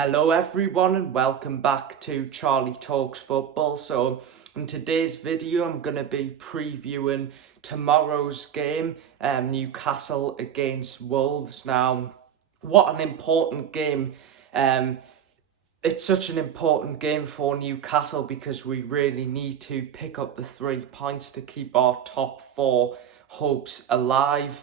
Hello everyone and welcome back to Charlie Talks Football. So in today's video I'm going to be previewing tomorrow's game, Newcastle against Wolves. Now, what an important game. It's such an important game for Newcastle because we really need to pick up the 3 points to keep our top four hopes alive.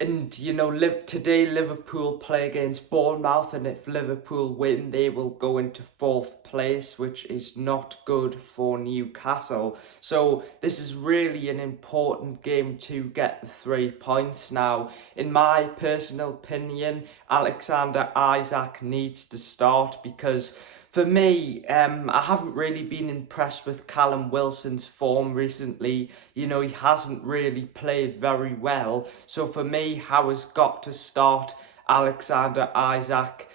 And today Liverpool play against Bournemouth, and if Liverpool win, they will go into fourth place, which is not good for Newcastle. So this is really an important game to get the 3 points. Now, in my personal opinion, Alexander Isak needs to start because for me, I haven't really been impressed with Callum Wilson's form recently. He hasn't really played very well. So for me, Howard's got to start Alexander Isak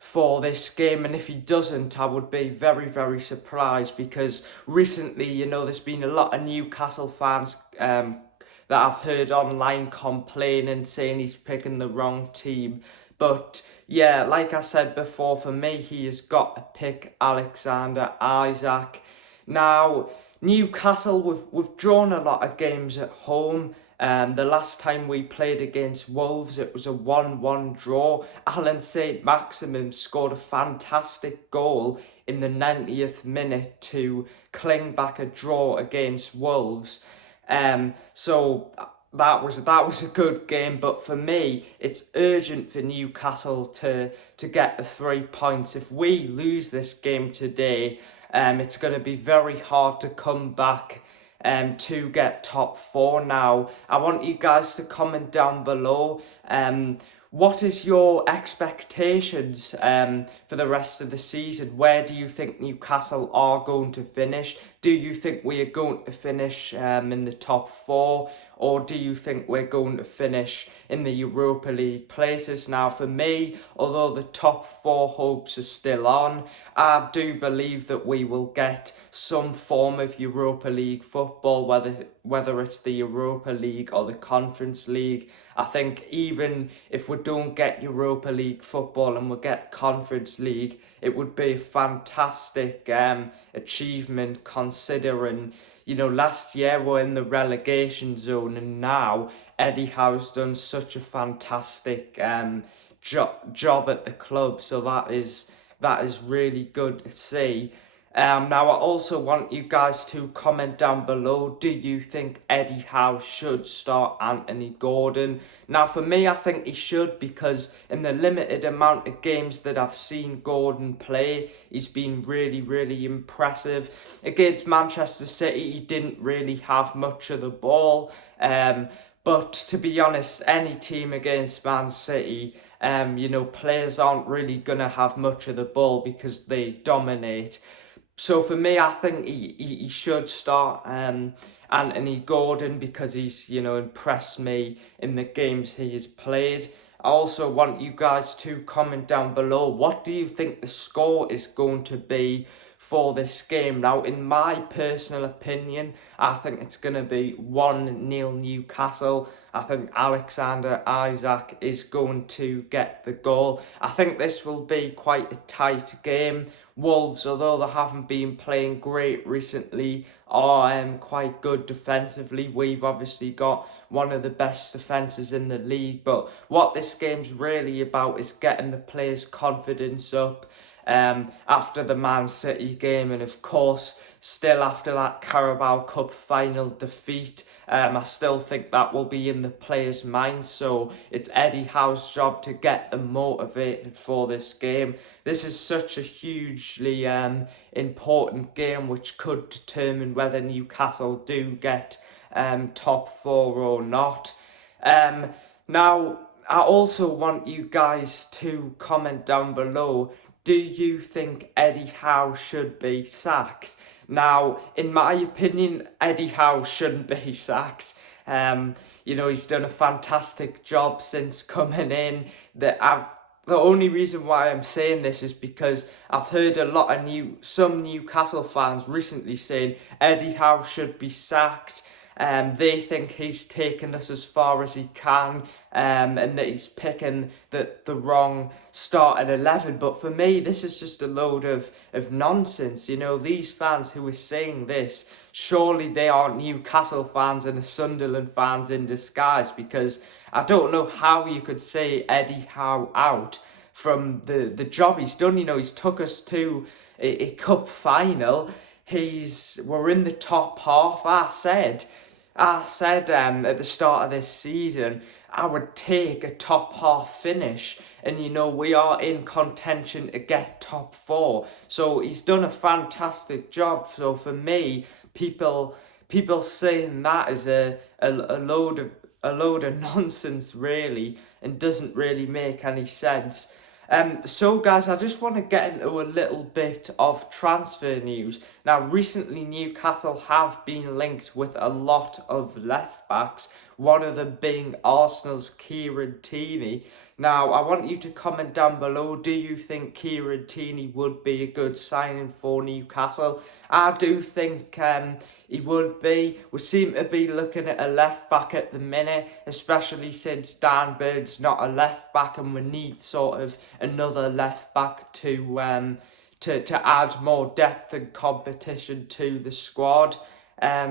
for this game. And if he doesn't, I would be very, very surprised because recently, there's been a lot of Newcastle fans that I've heard online complaining, saying he's picking the wrong team. But yeah, like I said before, for me, he has got to pick Alexander Isak. Now, Newcastle, we've drawn a lot of games at home. The last time we played against Wolves, it was a 1-1 draw. Alan Saint-Maximin scored a fantastic goal in the 90th minute to cling back a draw against Wolves. So that was a good game, but for me, it's urgent for Newcastle to get the 3 points. If we lose this game today, it's going to be very hard to come back to get top four. Now, I want you guys to comment down below. What is your expectations for the rest of the season? Where do you think Newcastle are going to finish? Do you think we are going to finish in the top four? Or do you think we're going to finish in the Europa League places? Now, for me, although the top four hopes are still on, I do believe that we will get some form of Europa League football, whether it's the Europa League or the Conference League. I think even if we don't get Europa League football and we get Conference League, it would be a fantastic achievement considering, last year we're in the relegation zone, and now Eddie Howe's done such a fantastic job at the club. So that is really good to see. Now, I also want you guys to comment down below, do you think Eddie Howe should start Anthony Gordon? Now, for me, I think he should because in the limited amount of games that I've seen Gordon play, he's been really, really impressive. Against Manchester City, he didn't really have much of the ball. But to be honest, any team against Man City, players aren't really going to have much of the ball because they dominate. So for me, I think he should start Anthony Gordon because he's, impressed me in the games he has played. I also want you guys to comment down below, what do you think the score is going to be for this game? Now, in my personal opinion, I think it's going to be 1-0 Newcastle. I think Alexander Isak is going to get the goal. I think this will be quite a tight game. Wolves, although they haven't been playing great recently, are quite good defensively. We've obviously got one of the best defences in the league, but what this game's really about is getting the players' confidence up after the Man City game, and of course still after that Carabao Cup final defeat. I still think that will be in the players' minds, so it's Eddie Howe's job to get them motivated for this game. This is such a hugely important game which could determine whether Newcastle do get top four or not. Now, I also want you guys to comment down below, do you think Eddie Howe should be sacked? Now, in my opinion, Eddie Howe shouldn't be sacked. He's done a fantastic job since coming in. The only reason why I'm saying this is because I've heard a lot of some Newcastle fans recently saying Eddie Howe should be sacked. They think he's taken us as far as he can, and that he's picking the wrong starting 11. But for me, this is just a load of nonsense. You know, these fans who are saying this, surely they aren't Newcastle fans and Sunderland fans in disguise, because I don't know how you could say Eddie Howe out from the job he's done. You know, he's took us to a cup final. We're in the top half. I said at the start of this season I would take a top half finish, and you know we are in contention to get top four. So he's done a fantastic job. So for me, people saying that is a load of nonsense, really, and doesn't really make any sense. So guys, I just want to get into a little bit of transfer news. Now, recently Newcastle have been linked with a lot of left backs, one of them being Arsenal's Kieran Tierney. Now, I want you to comment down below, do you think Kieran Tierney would be a good signing for Newcastle? I do think he would be. We seem to be looking at a left back at the minute, especially since Dan Bird's not a left back, and we need sort of another left back to add more depth and competition to the squad.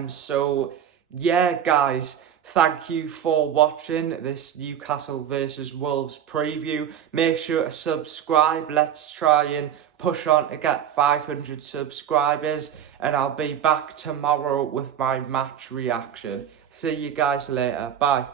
So yeah, guys, thank you for watching this Newcastle versus Wolves preview. Make sure to subscribe. Let's try and push on to get 500 subscribers, and I'll be back tomorrow with my match reaction. See you guys later. Bye.